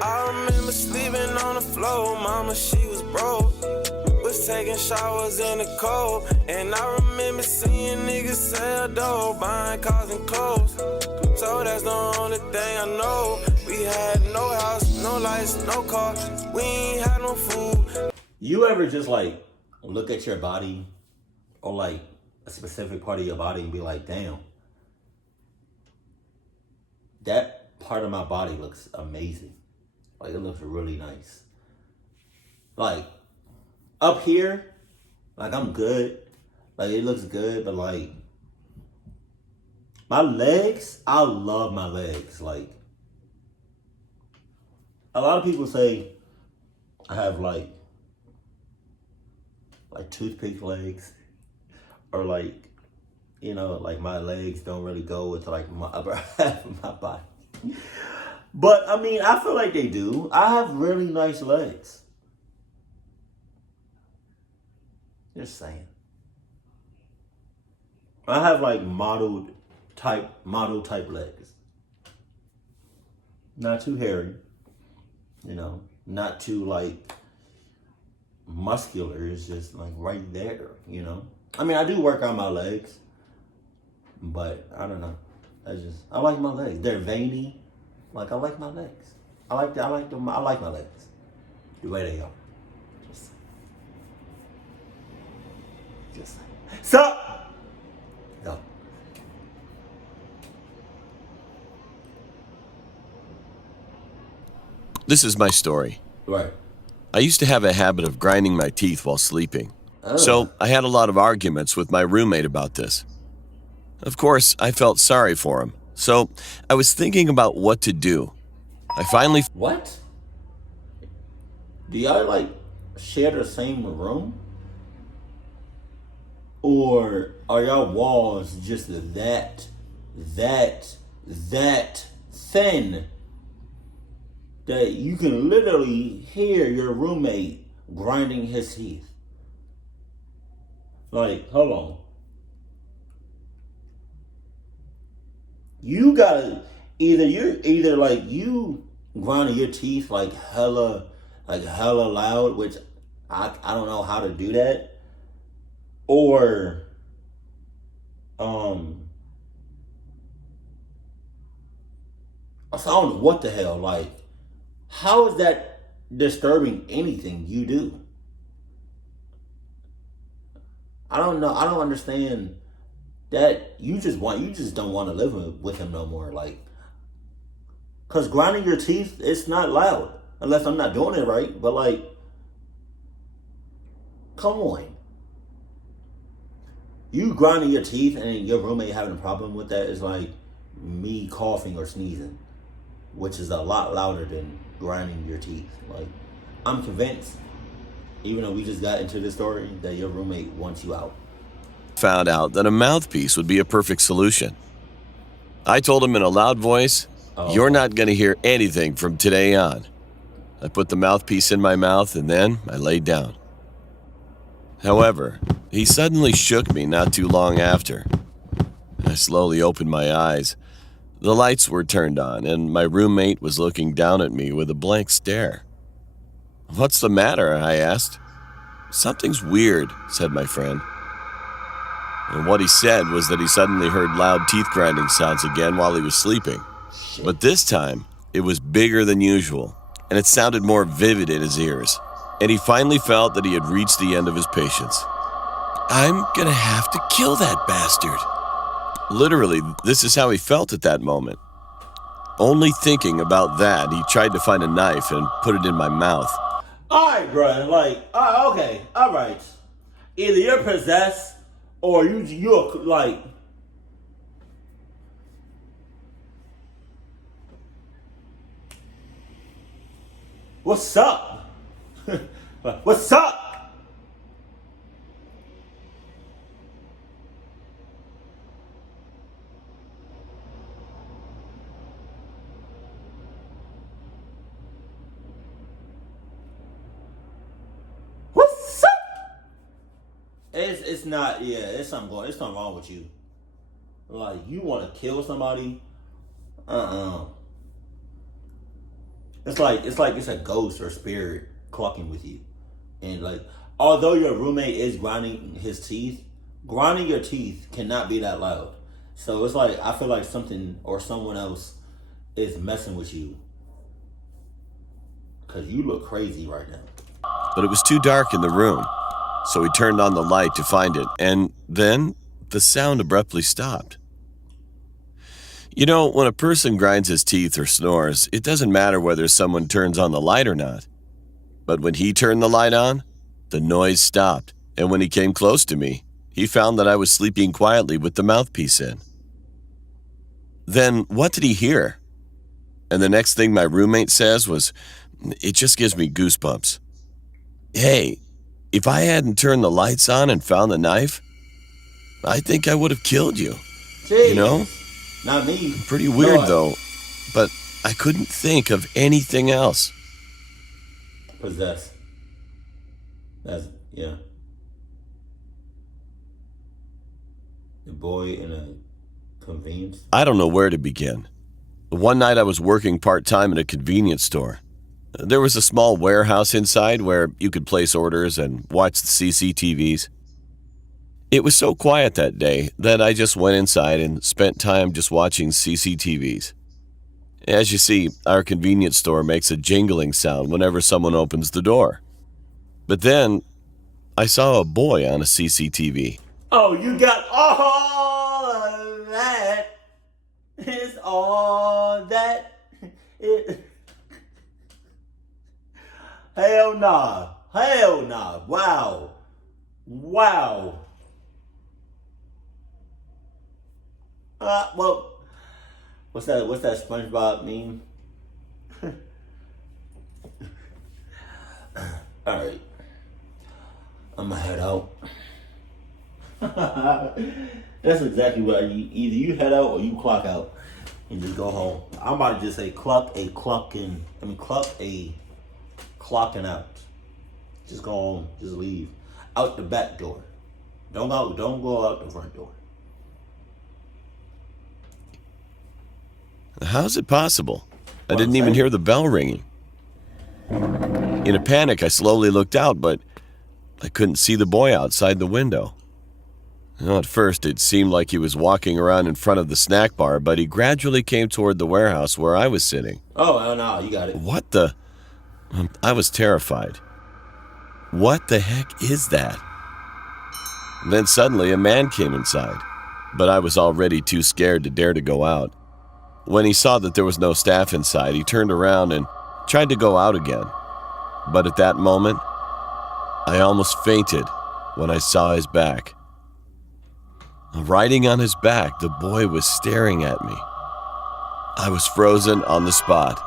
I remember sleeping on the floor, mama, she was broke. Was taking showers in the cold. And I remember seeing niggas sell dope, buying cars and clothes. So that's the only thing I know. We had no house, no lights, no car. We ain't had no food. You ever just like look at your body or like a specific part of your body and be like, damn, that part of my body looks amazing. Like it looks really nice. Like up here, like I'm good. Like it looks good, but like my legs, I love my legs. Like a lot of people say I have like toothpick legs, or like, you know, like my legs don't really go with like my upper half of my body. But I mean, I feel like they do. I have really nice legs. Just saying. I have like model type legs. Not too hairy, you know, not too like muscular. It's just like right there, you know. I mean, I do work on my legs, but I don't know. I like my legs. They're veiny. Like I like my legs. I like my legs the way they are. Just so. Go. This is my story. Right. I used to have a habit of grinding my teeth while sleeping. So I had a lot of arguments with my roommate about this. Of course, I felt sorry for him. So I was thinking about what to do. I finally... What? Do y'all like share the same room? Or are y'all walls just that thin that you can literally hear your roommate grinding his teeth? Like, hold on. You gotta either like you grinding your teeth like hella loud, which I don't know how to do that. Or I don't know what the hell, like, how is that disturbing anything you do? I don't know. I don't understand that you just don't want to live with him no more. Like, cause grinding your teeth, it's not loud unless I'm not doing it right. But like, come on. You grinding your teeth and your roommate having a problem with that is like me coughing or sneezing, which is a lot louder than grinding your teeth. Like, I'm convinced, even though we just got into this story, that your roommate wants you out. Found out that a mouthpiece would be a perfect solution. I told him in a loud voice, "You're not going to hear anything from today on." I put the mouthpiece in my mouth and then I laid down. However, he suddenly shook me not too long after. I slowly opened my eyes. The lights were turned on and my roommate was looking down at me with a blank stare. "What's the matter?" I asked. "Something's weird," said my friend. And what he said was that he suddenly heard loud teeth grinding sounds again while he was sleeping. Shit. But this time, it was bigger than usual, and it sounded more vivid in his ears. And he finally felt that he had reached the end of his patience. "I'm gonna have to kill that bastard." Literally, this is how he felt at that moment. Only thinking about that, he tried to find a knife and put it in my mouth. Alright, bro, like, okay, alright. Either you're possessed or you're like, what's up? What's up? What's up? It's not, yeah, it's something wrong with you. Like, you want to kill somebody? it's a ghost or spirit clucking with you. And like, although your roommate is grinding his teeth, grinding your teeth cannot be that loud. So it's like, I feel like something or someone else is messing with you. Because you look crazy right now. But it was too dark in the room, so he turned on the light to find it, and then the sound abruptly stopped. You know, when a person grinds his teeth or snores, it doesn't matter whether someone turns on the light or not. But when he turned the light on, the noise stopped, and when he came close to me, he found that I was sleeping quietly with the mouthpiece in. Then what did he hear? And the next thing my roommate says was, it just gives me goosebumps. Hey, if I hadn't turned the lights on and found the knife, I think I would have killed you. Jeez. You know? Not me. Pretty weird, though, but I couldn't think of anything else. Possessed. Yeah. The boy in a convenience. I don't know where to begin. One night I was working part-time at a convenience store. There was a small warehouse inside where you could place orders and watch the CCTVs. It was so quiet that day that I just went inside and spent time just watching CCTVs. As you see, our convenience store makes a jingling sound whenever someone opens the door. But then, I saw a boy on a CCTV. Oh, you got all of that. It's all that. Hell nah. Hell nah. Wow. Wow. Well, what's that SpongeBob meme? Alright. I'ma head out. That's exactly what either you head out or you clock out and just go home. I'm about to just say clocking out. Just go home. Just leave. Out the back door. Don't go out the front door. How's it possible? I didn't even hear the bell ringing. In a panic, I slowly looked out, but I couldn't see the boy outside the window. At first, it seemed like he was walking around in front of the snack bar, but he gradually came toward the warehouse where I was sitting. Oh, no, you got it. What the? I was terrified. What the heck is that? Then suddenly a man came inside, but I was already too scared to dare to go out. When he saw that there was no staff inside, he turned around and tried to go out again. But at that moment, I almost fainted when I saw his back. Riding on his back, the boy was staring at me. I was frozen on the spot,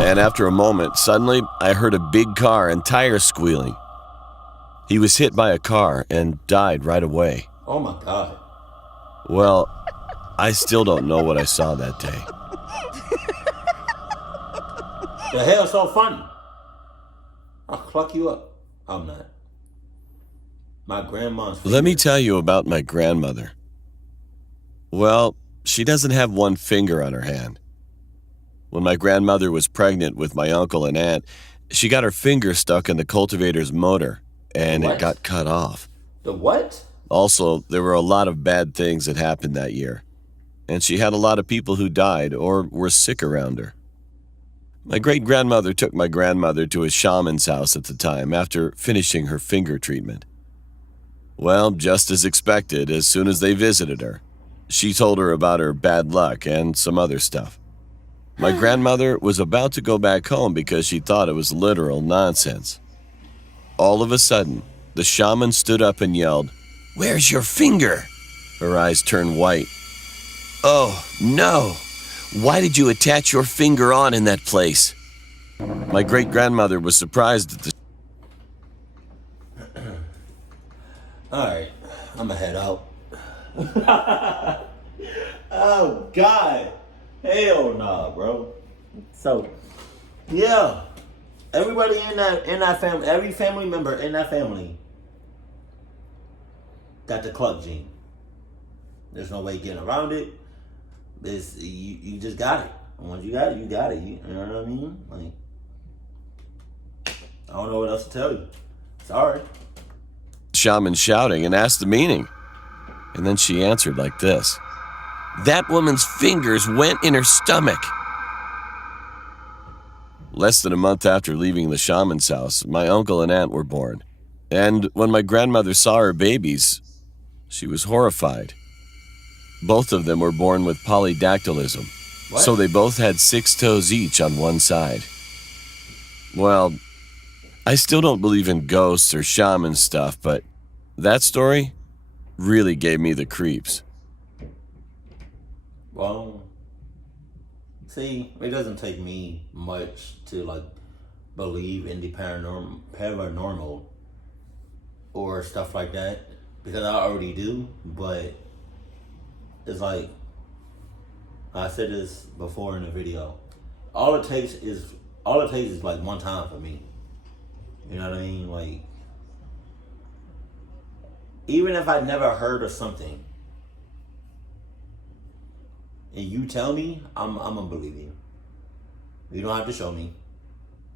and after a moment, suddenly I heard a big car and tires squealing. He was hit by a car and died right away. Oh my God. Well, I still don't know what I saw that day. The hell's so funny? I'll cluck you up. I'm not. My grandma's finger. Let me tell you about my grandmother. Well, she doesn't have one finger on her hand. When my grandmother was pregnant with my uncle and aunt, she got her finger stuck in the cultivator's motor, and it got cut off. The what? Also, there were a lot of bad things that happened that year, and she had a lot of people who died or were sick around her. My great-grandmother took my grandmother to a shaman's house at the time after finishing her finger treatment. Well, just as expected, as soon as they visited her, she told her about her bad luck and some other stuff. My grandmother was about to go back home because she thought it was literal nonsense. All of a sudden, the shaman stood up and yelled, "Where's your finger?" Her eyes turned white. "Oh, no! Why did you attach your finger on in that place?" My great-grandmother was surprised at the... Alright, I'ma head out. Oh, God. Hell nah, bro. So, yeah. Everybody in that family, every family member in that family got the cluck gene. There's no way getting around it. You just got it. And once you got it, you got it. You know what I mean? Like, I don't know what else to tell you. Sorry. Shaman shouting and asked the meaning. And then she answered like this. That woman's fingers went in her stomach. Less than a month after leaving the shaman's house, my uncle and aunt were born. And when my grandmother saw her babies, she was horrified. Both of them were born with polydactylism, so they both had 6 toes each on one side. Well, I still don't believe in ghosts or shaman stuff, but that story really gave me the creeps. Well, see, it doesn't take me much to like believe in the paranormal or stuff like that, because I already do. But it's like I said this before in the video. All it takes is like one time for me. You know what I mean? Like, even if I never heard of something, and you tell me, I'm gonna believe you. You don't have to show me.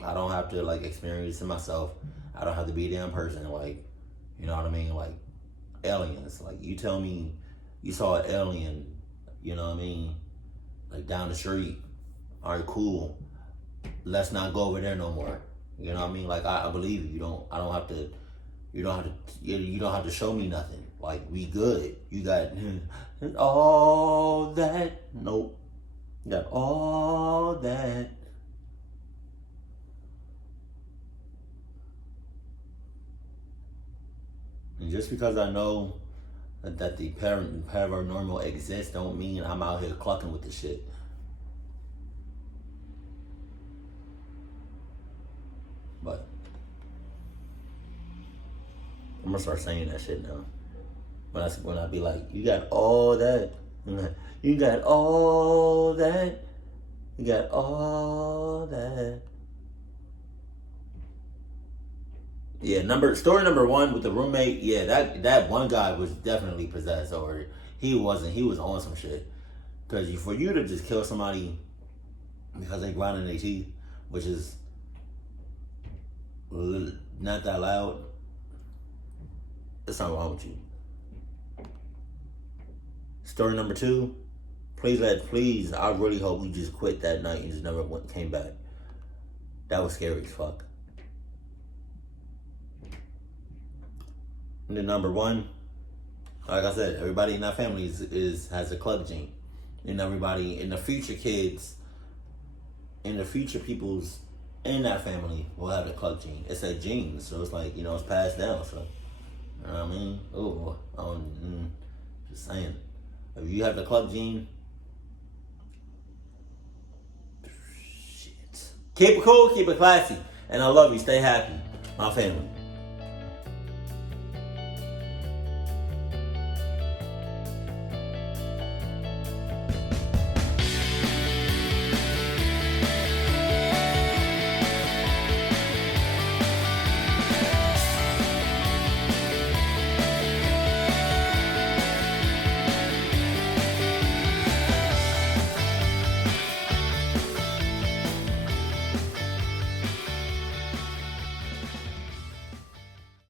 I don't have to like experience it myself. I don't have to be a damn person. Like, you know what I mean? Like aliens. Like, you tell me you saw an alien, you know what I mean? Like down the street. All right, cool. Let's not go over there no more. You know what I mean? Like, I believe you. You don't have to show me nothing. Like, we good. You got all that. Nope. You got all that. And just because I know that the paranormal exists don't mean I'm out here clucking with the shit. But I'm gonna start saying that shit now. When I be like, you got all that. You got all that. You got all that. Yeah, story number 1 with the roommate. Yeah, that one guy was definitely possessed, or he wasn't. He was on some shit. Because for you to just kill somebody because they grinding their teeth, which is not that loud, there's something wrong with you. Story number 2. Please, I really hope you just quit that night and just never came back. That was scary as fuck. And then number 1, like I said, everybody in that family has a club gene. And everybody in the future peoples in that family will have a club gene. It's a gene, so it's like, it's passed down. So, you know what I mean? Just saying. If you have the club gene, shit. Keep it cool, keep it classy. And I love you. Stay happy. My family.